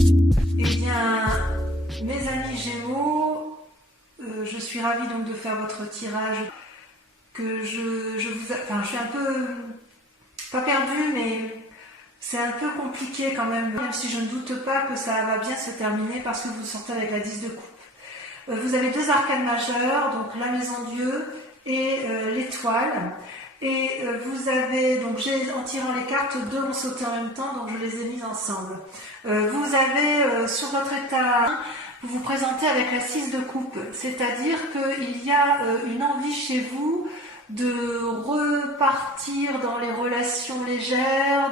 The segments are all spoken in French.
Eh bien, mes amis Gémeaux, je suis ravie donc de faire votre tirage. Que je suis un peu, pas perdue, mais c'est un peu compliqué quand même si je ne doute pas que ça va bien se terminer parce que vous sortez avec la 10 de coupe. Vous avez deux arcanes majeures, donc la maison Dieu et l'étoile. Et vous avez, donc en tirant les cartes, deux ont sauté en même temps, donc je les ai mises ensemble. Vous avez sur votre état, vous vous présentez avec la 6 de coupe, c'est-à-dire qu'il y a une envie chez vous de repartir dans les relations légères,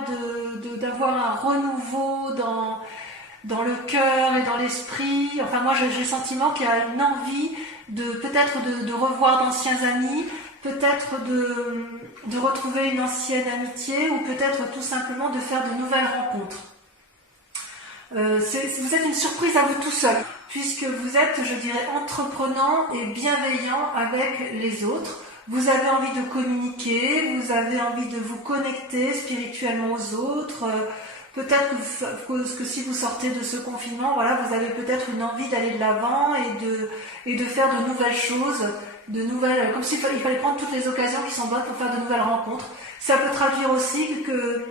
d'avoir un renouveau dans le cœur et dans l'esprit. Enfin, moi, j'ai le sentiment qu'il y a une envie peut-être de revoir d'anciens amis, peut-être de retrouver une ancienne amitié, ou peut-être tout simplement de faire de nouvelles rencontres. Vous êtes une surprise à vous tout seul, puisque vous êtes, je dirais, entreprenant et bienveillant avec les autres. Vous avez envie de communiquer, vous avez envie de vous connecter spirituellement aux autres. Peut-être que si vous sortez de ce confinement, voilà, vous avez peut-être une envie d'aller de l'avant et de faire de nouvelles choses, comme s'il fallait prendre toutes les occasions qui sont bonnes pour faire de nouvelles rencontres. Ça peut traduire aussi que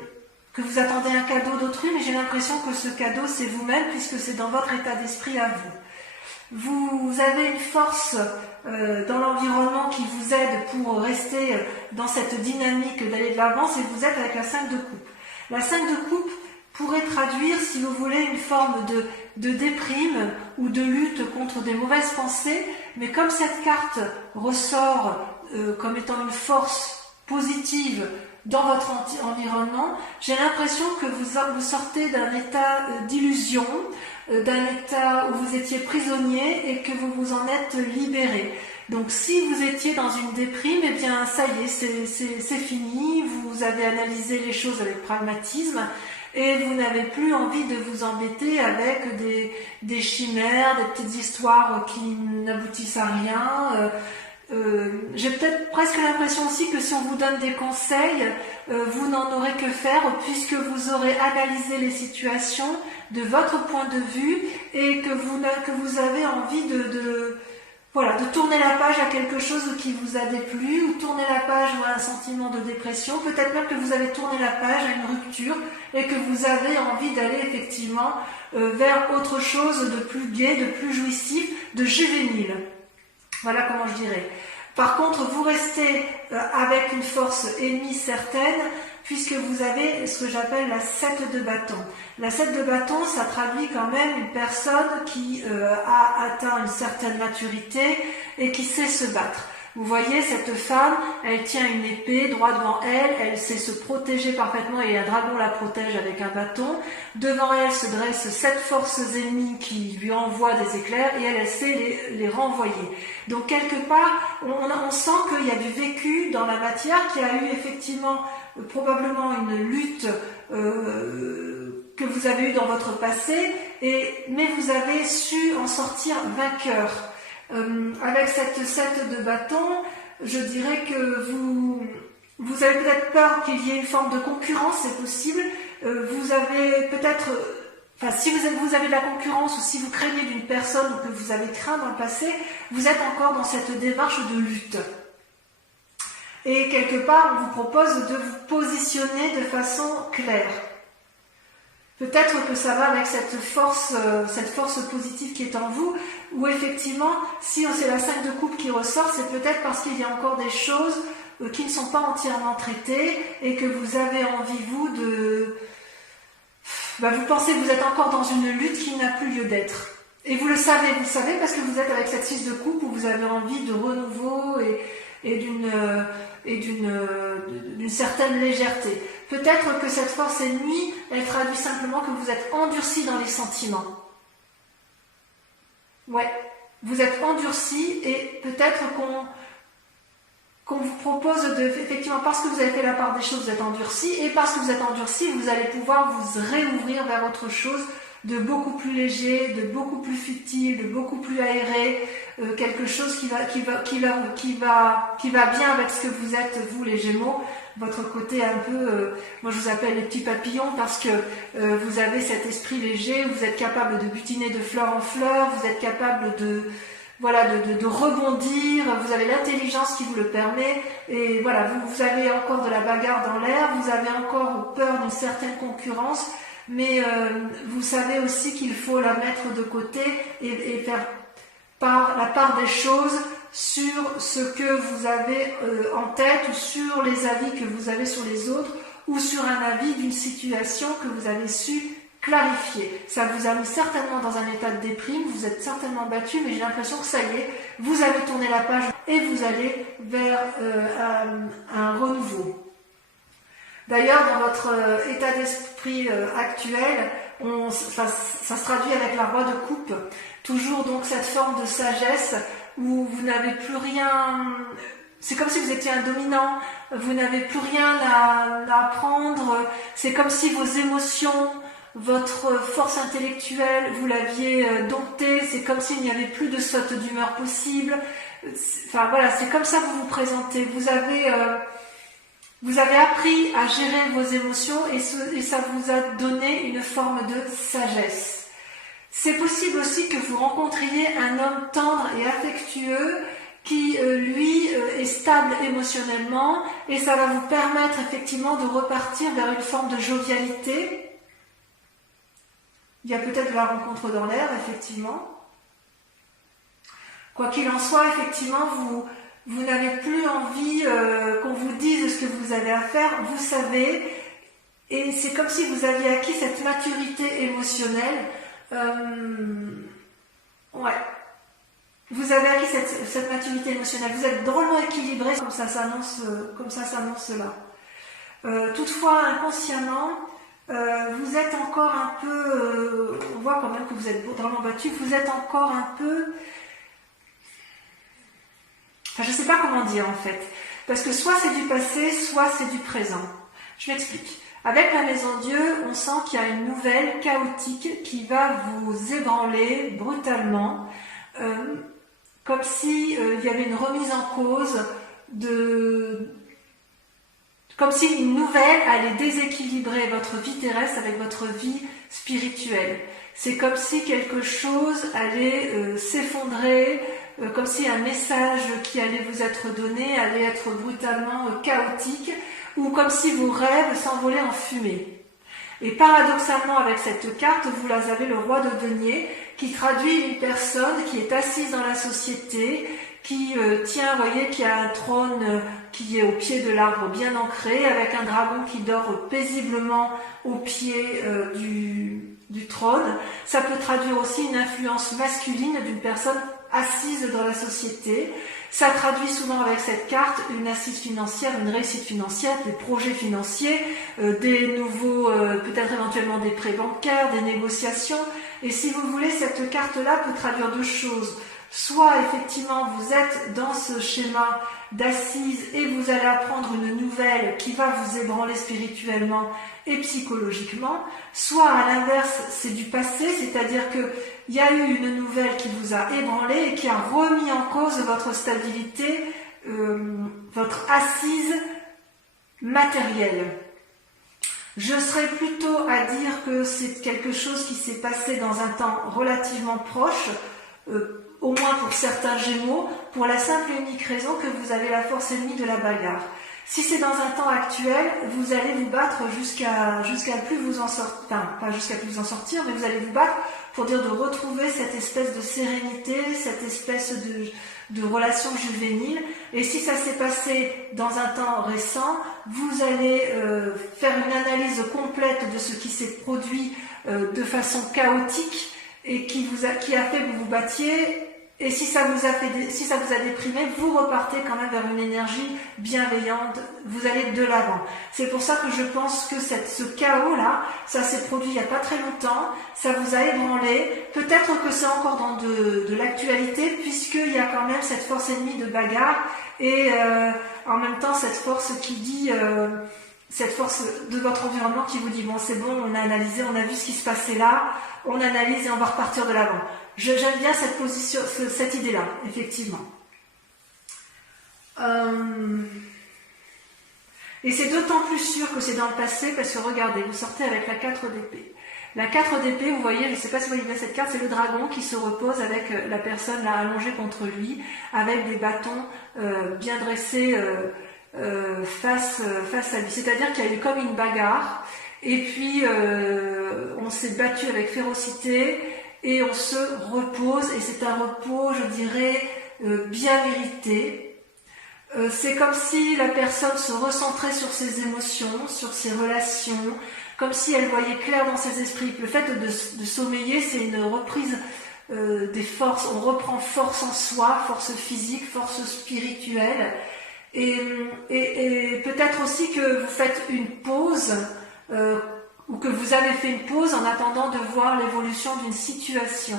vous attendez un cadeau d'autrui, mais j'ai l'impression que ce cadeau c'est vous-même, puisque c'est dans votre état d'esprit à vous. Vous avez une force dans l'environnement qui vous aide pour rester dans cette dynamique d'aller de l'avant, et vous êtes avec la 5 de coupe. La 5 de coupe pourrait traduire, si vous voulez, une forme de déprime ou de lutte contre des mauvaises pensées, mais comme cette carte ressort comme étant une force positive dans votre environnement, j'ai l'impression que vous sortez d'un état d'illusion, d'un état où vous étiez prisonnier et que vous vous en êtes libéré. Donc si vous étiez dans une déprime, eh bien ça y est, c'est fini, vous avez analysé les choses avec pragmatisme et vous n'avez plus envie de vous embêter avec des chimères, des petites histoires qui n'aboutissent à rien. J'ai peut-être presque l'impression aussi que si on vous donne des conseils, vous n'en aurez que faire, puisque vous aurez analysé les situations de votre point de vue et que vous avez envie de tourner la page à quelque chose qui vous a déplu, ou tourner la page à un sentiment de dépression. Peut-être même que vous avez tourné la page à une rupture et que vous avez envie d'aller effectivement vers autre chose de plus gai, de plus jouissif, de juvénile. Voilà comment je dirais. Par contre, vous restez avec une force ennemie certaine, puisque vous avez ce que j'appelle la 7 de bâton. La 7 de bâton, ça traduit quand même une personne qui a atteint une certaine maturité et qui sait se battre. Vous voyez, cette femme, elle tient une épée droit devant elle, elle sait se protéger parfaitement et un dragon la protège avec un bâton. Devant elle se dressent 7 forces ennemies qui lui envoient des éclairs et elle sait les renvoyer. Donc quelque part, on sent qu'il y a du vécu dans la matière, qu'il y a eu effectivement probablement une lutte que vous avez eue dans votre passé, mais vous avez su en sortir vainqueur. Avec cette 7 de bâton, je dirais que vous avez peut-être peur qu'il y ait une forme de concurrence, c'est possible. Vous avez peut-être, si vous avez de la concurrence, ou si vous craignez d'une personne ou que vous avez craint dans le passé, vous êtes encore dans cette démarche de lutte. Et quelque part, on vous propose de vous positionner de façon claire. Peut-être que ça va avec cette force positive qui est en vous, où effectivement, si c'est la 5 de coupe qui ressort, c'est peut-être parce qu'il y a encore des choses qui ne sont pas entièrement traitées et que vous avez envie, vous, vous pensez que vous êtes encore dans une lutte qui n'a plus lieu d'être. Et vous le savez parce que vous êtes avec cette 6 de coupe où vous avez envie de renouveau et d'une certaine légèreté. Peut-être que cette force ennemie, elle traduit simplement que vous êtes endurci dans les sentiments. Ouais, vous êtes endurci et peut-être qu'on vous propose effectivement, parce que vous avez fait la part des choses, vous êtes endurci, et parce que vous êtes endurci, vous allez pouvoir vous réouvrir vers autre chose de beaucoup plus léger, de beaucoup plus futile, de beaucoup plus aéré, quelque chose qui va bien avec ce que vous êtes, vous les Gémeaux. votre côté un peu, moi je vous appelle les petits papillons parce que vous avez cet esprit léger, vous êtes capable de butiner de fleur en fleur, vous êtes capable de voilà, de rebondir, vous avez l'intelligence qui vous le permet, et voilà, vous avez encore de la bagarre dans l'air, vous avez encore peur d'une certaine concurrence, mais vous savez aussi qu'il faut la mettre de côté et faire la part des choses sur ce que vous avez en tête, ou sur les avis que vous avez sur les autres, ou sur un avis d'une situation que vous avez su clarifier. Ça vous a mis certainement dans un état de déprime, vous êtes certainement battu, mais j'ai l'impression que ça y est, vous avez tourné la page et vous allez vers un renouveau. D'ailleurs, dans votre état d'esprit actuel, ça se traduit avec la roi de coupe, toujours donc cette forme de sagesse où vous n'avez plus rien, c'est comme si vous étiez un dominant, vous n'avez plus rien à apprendre, c'est comme si vos émotions, votre force intellectuelle, vous l'aviez domptée, c'est comme s'il n'y avait plus de saute d'humeur possible. Enfin voilà, c'est comme ça que vous vous présentez. Vous avez appris à gérer vos émotions et ça vous a donné une forme de sagesse. C'est possible aussi que vous rencontriez un homme tendre et affectueux qui, lui, est stable émotionnellement, et ça va vous permettre effectivement de repartir vers une forme de jovialité. Il y a peut-être de la rencontre dans l'air, effectivement. Quoi qu'il en soit, effectivement, vous n'avez plus envie qu'on vous dise ce que vous avez à faire, vous savez, et c'est comme si vous aviez acquis cette maturité émotionnelle. Ouais. Vous avez acquis cette maturité émotionnelle, vous êtes drôlement équilibré, comme ça s'annonce là. Toutefois, inconsciemment, vous êtes encore un peu, on voit quand même que vous êtes drôlement battu, vous êtes encore un peu, enfin je ne sais pas comment dire en fait, parce que soit c'est du passé, soit c'est du présent. Je m'explique. Avec la Maison Dieu, on sent qu'il y a une nouvelle chaotique qui va vous ébranler brutalement, comme si il y avait une remise en cause comme si une nouvelle allait déséquilibrer votre vie terrestre avec votre vie spirituelle. C'est comme si quelque chose allait s'effondrer, comme si un message qui allait vous être donné allait être brutalement chaotique, ou comme si vos rêves s'envolaient en fumée. Et paradoxalement, avec cette carte, vous avez le roi de denier, qui traduit une personne qui est assise dans la société, qui tient, vous voyez, qui a un trône qui est au pied de l'arbre bien ancré, avec un dragon qui dort paisiblement au pied du trône. Ça peut traduire aussi une influence masculine d'une personne assise dans la société. Ça traduit souvent avec cette carte une assise financière, une réussite financière, des projets financiers, des nouveaux, peut-être éventuellement des prêts bancaires, des négociations. Et si vous voulez, cette carte-là peut traduire deux choses. Soit effectivement vous êtes dans ce schéma d'assise et vous allez apprendre une nouvelle qui va vous ébranler spirituellement et psychologiquement, soit à l'inverse c'est du passé, c'est-à-dire qu'il y a eu une nouvelle qui vous a ébranlé et qui a remis en cause votre stabilité, votre assise matérielle. Je serais plutôt à dire que c'est quelque chose qui s'est passé dans un temps relativement proche, au moins pour certains Gémeaux, pour la simple et unique raison que vous avez la force ennemie de la bagarre. Si c'est dans un temps actuel, vous allez vous battre jusqu'à plus vous en sortir, enfin pas jusqu'à plus vous en sortir, mais vous allez vous battre pour dire de retrouver cette espèce de sérénité, cette espèce de relation juvénile. Et si ça s'est passé dans un temps récent, vous allez faire une analyse complète de ce qui s'est produit de façon chaotique et qui a fait que vous vous battiez. Et si ça vous a déprimé, vous repartez quand même vers une énergie bienveillante, vous allez de l'avant. C'est pour ça que je pense que ce chaos-là, ça s'est produit il n'y a pas très longtemps, ça vous a ébranlé, peut-être que c'est encore dans de l'actualité, puisqu'il y a quand même cette force ennemie de bagarre, et en même temps cette force qui dit, cette force de votre environnement qui vous dit, bon c'est bon, on a analysé, on a vu ce qui se passait là, on analyse et on va repartir de l'avant. J'aime bien cette position, cette idée-là, effectivement. Et Et c'est d'autant plus sûr que c'est dans le passé parce que regardez, vous sortez avec la 4 d'épée. La 4 d'épée, vous voyez, je ne sais pas si vous voyez bien cette carte, c'est le dragon qui se repose avec la personne là allongée contre lui, avec des bâtons bien dressés face à lui. C'est-à-dire qu'il y a eu comme une bagarre, et puis on s'est battu avec férocité, et on se repose, et c'est un repos, je dirais, bien mérité. C'est comme si la personne se recentrait sur ses émotions, sur ses relations, comme si elle voyait clair dans ses esprits. Le fait de sommeiller, c'est une reprise des forces. On reprend force en soi, force physique, force spirituelle. Et peut-être aussi que vous faites une pause, ou que vous avez fait une pause en attendant de voir l'évolution d'une situation.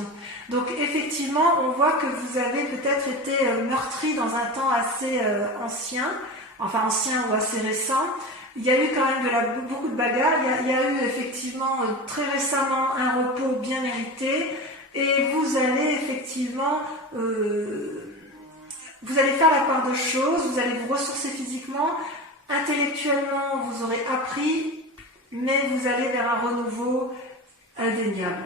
Donc effectivement, on voit que vous avez peut-être été meurtri dans un temps assez ancien ou assez récent. Il y a eu quand même beaucoup de bagarres. Il y a eu effectivement très récemment un repos bien mérité, et vous allez effectivement vous allez faire la part de choses, vous allez vous ressourcer physiquement, intellectuellement vous aurez appris, mais vous allez vers un renouveau indéniable.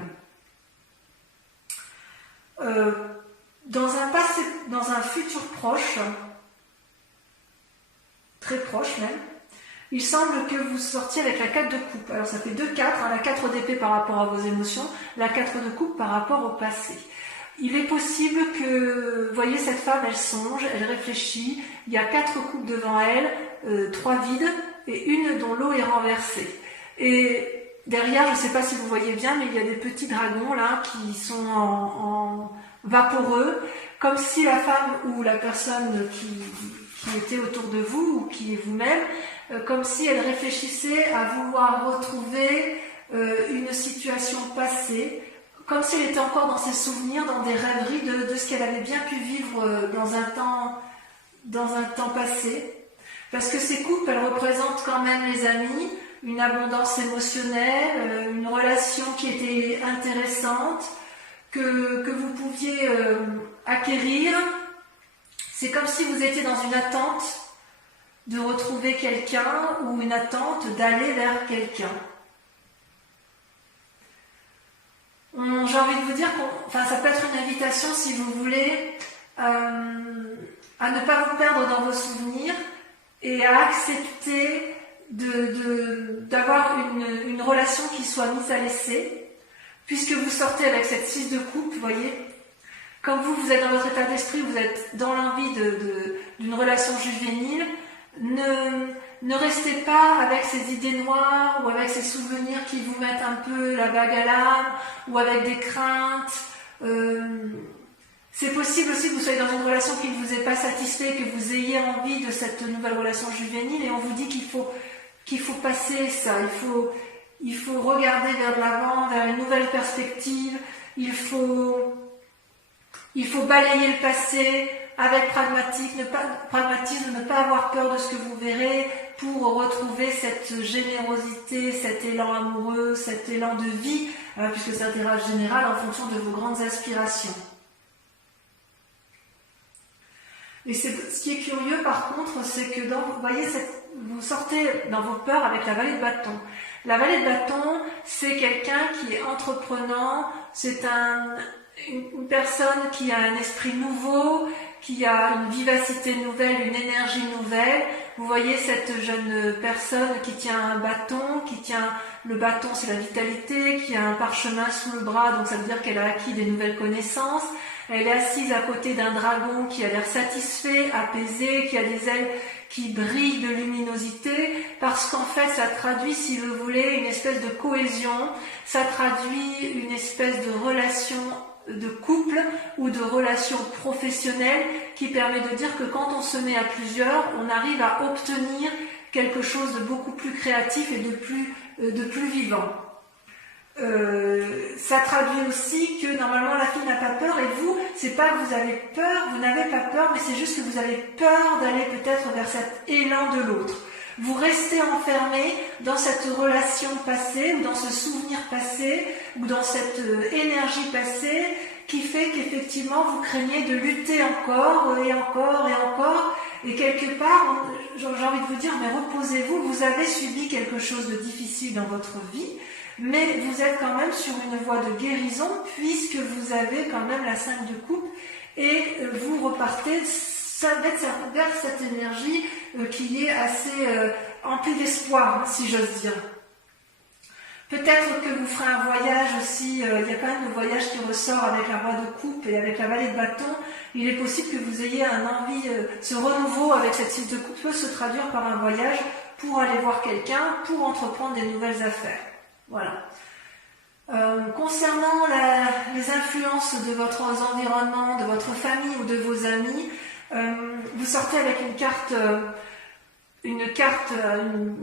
Dans un futur proche, très proche même, il semble que vous sortiez avec la 4 de coupe. Alors ça fait 2-4, la 4 d'épée par rapport à vos émotions, la 4 de coupe par rapport au passé. Il est possible que, vous voyez, cette femme, elle songe, elle réfléchit, il y a 4 coupes devant elle, 3 vides, et une dont l'eau est renversée. Et derrière, je ne sais pas si vous voyez bien, mais il y a des petits dragons là qui sont en vaporeux, comme si la femme ou la personne qui était autour de vous, ou qui est vous-même, comme si elle réfléchissait à vouloir retrouver une situation passée, comme si elle était encore dans ses souvenirs, dans des rêveries de ce qu'elle avait bien pu vivre dans un temps passé. Parce que ces coupes, elles représentent quand même les amis, une abondance émotionnelle, une relation qui était intéressante, que vous pouviez acquérir. C'est comme si vous étiez dans une attente de retrouver quelqu'un, ou une attente d'aller vers quelqu'un. J'ai envie de vous dire ça peut être une invitation, si vous voulez, à ne pas vous perdre dans vos souvenirs et à accepter d'avoir une relation qui soit mise à l'essai, puisque vous sortez avec cette 6 de coupe, vous voyez. Comme vous êtes dans votre état d'esprit, vous êtes dans l'envie d'une relation juvénile, ne restez pas avec ces idées noires ou avec ces souvenirs qui vous mettent un peu la bague à l'âme, ou avec des craintes. C'est possible aussi que vous soyez dans une relation qui ne vous ait pas satisfait, que vous ayez envie de cette nouvelle relation juvénile, et on vous dit qu'il faut passer ça, il faut regarder vers de l'avant, vers une nouvelle perspective, il faut balayer le passé avec pragmatisme, ne pas avoir peur de ce que vous verrez, pour retrouver cette générosité, cet élan amoureux, cet élan de vie, puisque c'est un tirage général en fonction de vos grandes aspirations. Et ce qui est curieux par contre, c'est que vous voyez, vous sortez dans vos peurs avec la vallée de bâton. La vallée de bâton, c'est quelqu'un qui est entreprenant, c'est une personne qui a un esprit nouveau, qui a une vivacité nouvelle, une énergie nouvelle. Vous voyez cette jeune personne qui tient un bâton, le bâton c'est la vitalité, qui a un parchemin sous le bras, donc ça veut dire qu'elle a acquis des nouvelles connaissances. Elle est assise à côté d'un dragon qui a l'air satisfait, apaisé, qui a des ailes qui brillent de luminosité, parce qu'en fait ça traduit, si vous voulez, une espèce de cohésion, ça traduit une espèce de relation de couple ou de relation professionnelle qui permet de dire que quand on se met à plusieurs, on arrive à obtenir quelque chose de beaucoup plus créatif et de plus vivant. Ça traduit aussi que normalement la fille n'a pas peur, et vous, c'est pas que vous avez peur, vous n'avez pas peur, mais c'est juste que vous avez peur d'aller peut-être vers cet élan de l'autre. Vous restez enfermé dans cette relation passée, ou dans ce souvenir passé, ou dans cette énergie passée, qui fait qu'effectivement vous craignez de lutter encore et encore et encore, Et quelque part, j'ai envie de vous dire, mais reposez-vous, vous avez subi quelque chose de difficile dans votre vie, mais vous êtes quand même sur une voie de guérison, puisque vous avez quand même la 5 de coupe, et vous repartez vers cette énergie qui est assez emplie d'espoir, si j'ose dire. Peut-être que vous ferez un voyage aussi, il y a quand même le voyage qui ressort avec la roi de coupe et avec la vallée de bâton. Il est possible que vous ayez un envie, ce renouveau avec cette 6 de coupe peut se traduire par un voyage pour aller voir quelqu'un, pour entreprendre des nouvelles affaires. Voilà. Concernant les influences de votre environnement, de votre famille ou de vos amis, vous sortez avec une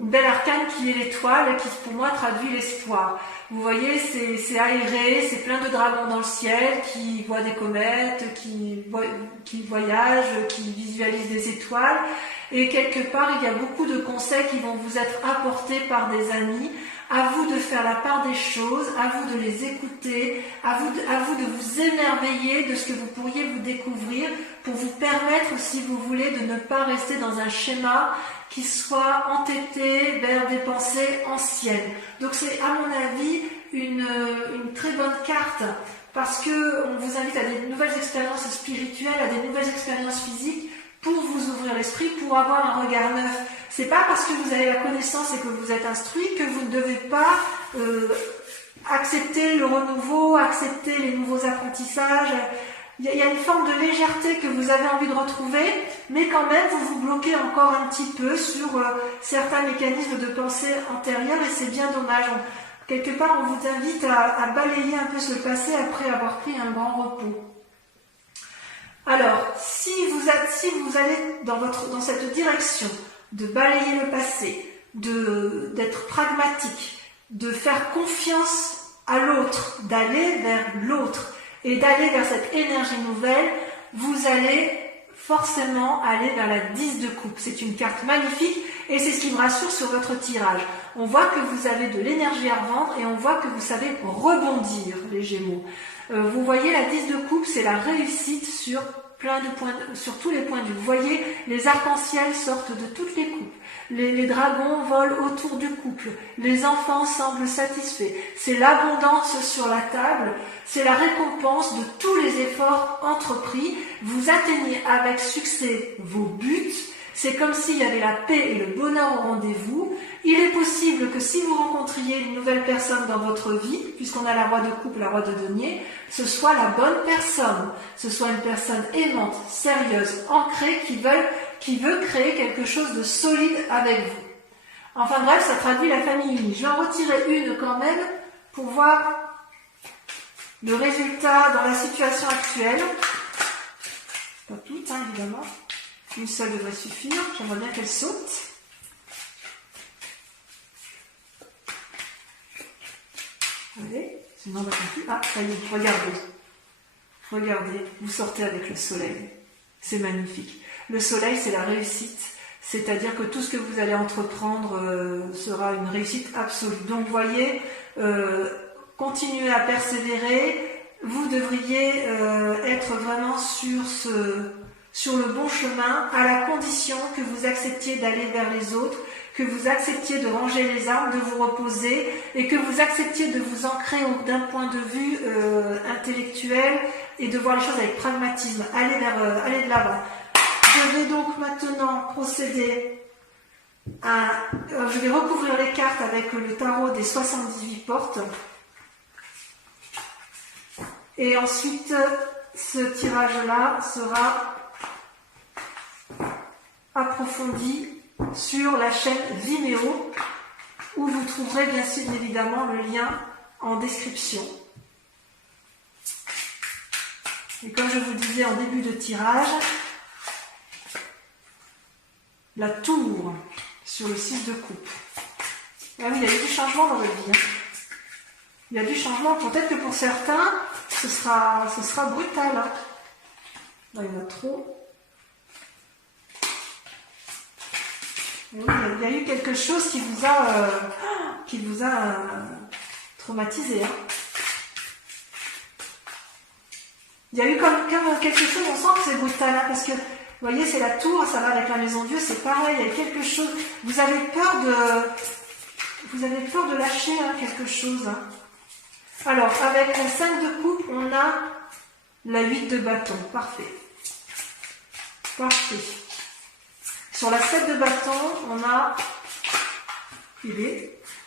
belle arcane qui est l'étoile, qui pour moi traduit l'espoir. Vous voyez, c'est aéré, c'est plein de dragons dans le ciel qui voient des comètes, qui voyagent, qui visualisent des étoiles. Et quelque part, il y a beaucoup de conseils qui vont vous être apportés par des amis. À vous de faire la part des choses, à vous de les écouter, à vous de vous émerveiller de ce que vous pourriez vous découvrir pour vous permettre, si vous voulez, de ne pas rester dans un schéma qui soit entêté vers des pensées anciennes. Donc c'est, à mon avis, une très bonne carte parce que on vous invite à des nouvelles expériences spirituelles, à des nouvelles expériences physiques pour vous ouvrir l'esprit, pour avoir un regard neuf. C'est pas parce que vous avez la connaissance et que vous êtes instruit que vous ne devez pas accepter le renouveau, accepter les nouveaux apprentissages. Il y a une forme de légèreté que vous avez envie de retrouver, mais quand même vous vous bloquez encore un petit peu sur certains mécanismes de pensée antérieurs et c'est bien dommage. Quelque part, on vous invite à balayer un peu ce passé après avoir pris un grand repos. Alors, si vous allez dans cette direction de balayer le passé, d'être pragmatique, de faire confiance à l'autre, d'aller vers l'autre et d'aller vers cette énergie nouvelle, vous allez forcément aller vers la 10 de coupe. C'est une carte magnifique et c'est ce qui me rassure sur votre tirage. On voit que vous avez de l'énergie à revendre et on voit que vous savez rebondir, les Gémeaux. Vous voyez, la 10 de coupe, c'est la réussite sur sur tous les points de vue. Vous voyez, les arcs-en-ciel sortent de toutes les coupes. Les dragons volent autour du couple. Les enfants semblent satisfaits. C'est l'abondance sur la table. C'est la récompense de tous les efforts entrepris. Vous atteignez avec succès vos buts. C'est comme s'il y avait la paix et le bonheur au rendez-vous. Il est possible que si vous rencontriez une nouvelle personne dans votre vie, puisqu'on a la roi de coupe, la roi de denier, ce soit la bonne personne. Ce soit une personne aimante, sérieuse, ancrée, qui veut créer quelque chose de solide avec vous. Enfin bref, ça traduit la famille unie. Je vais en retirer une quand même pour voir le résultat dans la situation actuelle. Pas toutes, hein, évidemment. Une seule devrait suffire. J'aimerais bien qu'elle saute. Allez, sinon on va continuer. Ah, ça y est, regardez. Regardez, vous sortez avec le soleil. C'est magnifique. Le soleil, c'est la réussite. C'est-à-dire que tout ce que vous allez entreprendre sera une réussite absolue. Donc, vous voyez, continuez à persévérer. Vous devriez être vraiment sur le bon chemin, à la condition que vous acceptiez d'aller vers les autres, que vous acceptiez de ranger les armes, de vous reposer, et que vous acceptiez de vous ancrer d'un point de vue intellectuel et de voir les choses avec pragmatisme. Allez de l'avant. Je vais donc maintenant procéder je vais recouvrir les cartes avec le tarot des 78 portes. Et ensuite, ce tirage-là sera approfondi sur la chaîne Vimeo, où vous trouverez bien sûr évidemment le lien en description. Et comme je vous disais en début de tirage, la tour sur le 6 de coupe. Ah oui, il y a eu du changement dans votre vie. Il y a du changement. Peut-être que pour certains, ce sera brutal. Hein. Là, il y en a trop. Oui, il y a eu quelque chose qui vous a traumatisé. Hein. Il y a eu comme quelque chose, on sent que c'est brutal, hein, parce que Vous voyez, c'est la tour, ça va avec la maison Dieu, c'est pareil, il y a quelque chose. Vous avez peur de lâcher quelque chose. Hein. Alors, avec la 5 de coupe, on a la 8 de bâton. Parfait. Parfait. Sur la 7 de bâton, on a...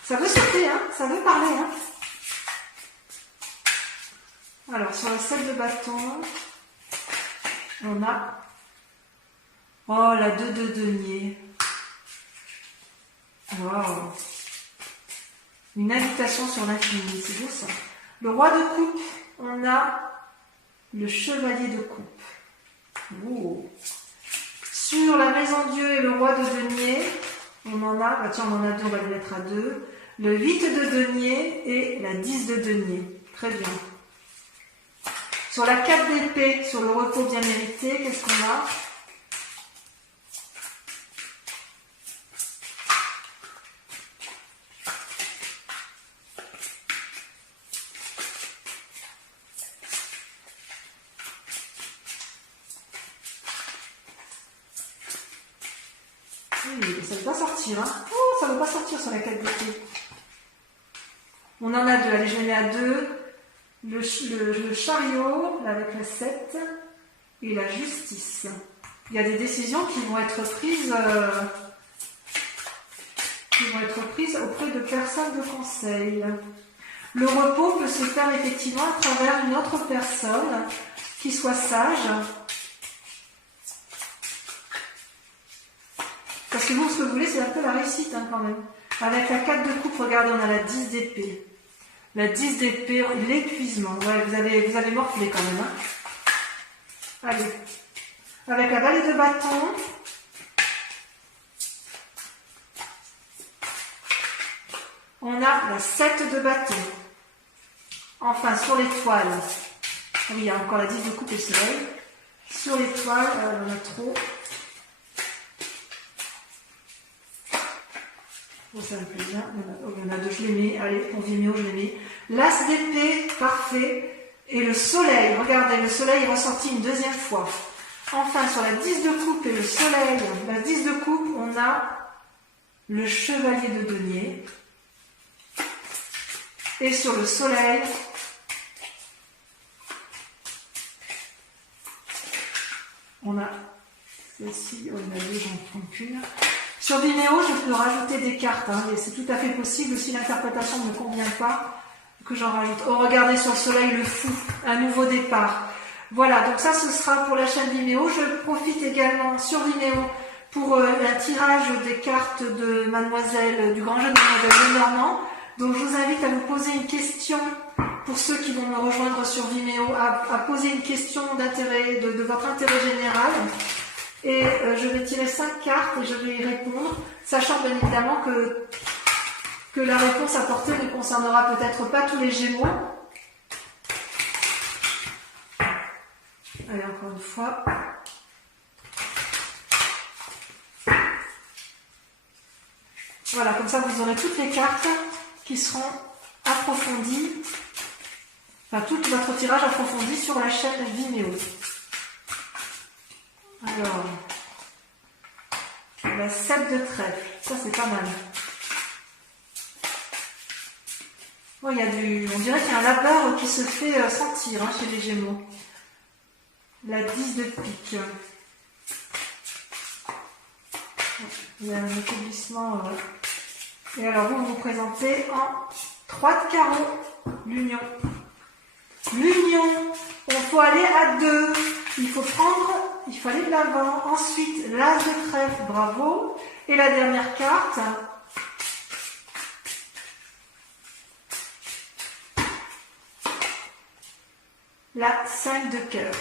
Ça veut sauter, hein, ça veut parler. Hein. Alors, sur la 7 de bâton, on a... Oh, la 2 de denier. Wow. Une invitation sur l'infini, c'est beau ça. Le roi de coupe, on a le chevalier de coupe. Oh. Sur la maison Dieu et le roi de denier, on en a, tiens, on en a deux, on va le mettre à 2. Le 8 de denier et la 10 de denier. Très bien. Sur la 4 d'épée, sur le repos bien mérité, qu'est-ce qu'on a? Oui, ça ne veut pas sortir. Hein. Oh, ça ne veut pas sortir sur la 4 d'épée. On en a 2. Allez, je les mets à 2. Le chariot, là, avec la 7, et la justice. Il y a des décisions qui vont être prises, auprès de personnes de conseil. Le repos peut se faire effectivement à travers une autre personne qui soit sage. Parce que vous, ce que vous voulez, c'est un peu la réussite hein, quand même. Avec la 4 de coupe, regardez, on a la 10 d'épée. La 10 d'épée, l'épuisement. Ouais, vous avez morflé quand même. Hein. Allez. Avec la vallée de bâton. On a la 7 de bâton. Enfin, sur l'étoile. Oui, il y a encore la 10 de coupe et soleil. Sur l'étoile, on en a trop. Oh, ça me plaît bien. Il y en a 2, je les mets. Allez, pour Vimeo, je les mets. L'as d'épée, parfait. Et le soleil, regardez, le soleil est ressorti une deuxième fois. Enfin, sur la 10 de coupe et le soleil, la 10 de coupe, on a le chevalier de denier. Et sur le soleil, on a celle-ci, oh, il y en a 2, j'en prends qu'une. Sur Vimeo, je peux rajouter des cartes, hein, et c'est tout à fait possible si l'interprétation ne me convient pas, que j'en rajoute. Oh, regardez sur le soleil, le fou, un nouveau départ. Voilà, donc ça, ce sera pour la chaîne Vimeo. Je profite également sur Vimeo pour un tirage des cartes de Mademoiselle, du grand jeu de Mademoiselle Lenormand. Donc, je vous invite à vous poser une question, pour ceux qui vont me rejoindre sur Vimeo, à poser une question d'intérêt, de votre intérêt général. Et je vais tirer 5 cartes et je vais y répondre, sachant bien évidemment que la réponse apportée ne concernera peut-être pas tous les Gémeaux. Allez, encore une fois. Voilà, comme ça vous aurez toutes les cartes qui seront approfondies, enfin tout votre tirage approfondi sur la chaîne Vimeo. Alors, la 7 de trèfle, ça c'est pas mal. Oh, on dirait qu'il y a un labeur qui se fait sentir hein, chez les Gémeaux. La 10 de pique. Il y a un établissement. Et alors vous vous présentez en 3 de carreau, l'union. L'union, il faut aller à 2. Il faut aller de l'avant. Ensuite, l'as de trèfle, bravo. Et la dernière carte. La 5 de cœur.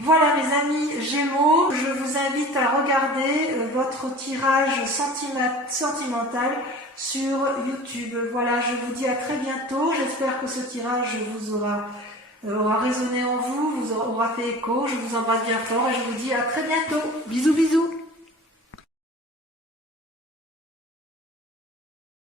Voilà mes amis Gémeaux, je vous invite à regarder votre tirage sentimental sur YouTube. Voilà, je vous dis à très bientôt. J'espère que ce tirage vous aura résonné en vous, vous aura fait écho. Je vous embrasse bien fort et je vous dis à très bientôt. Bisous bisous.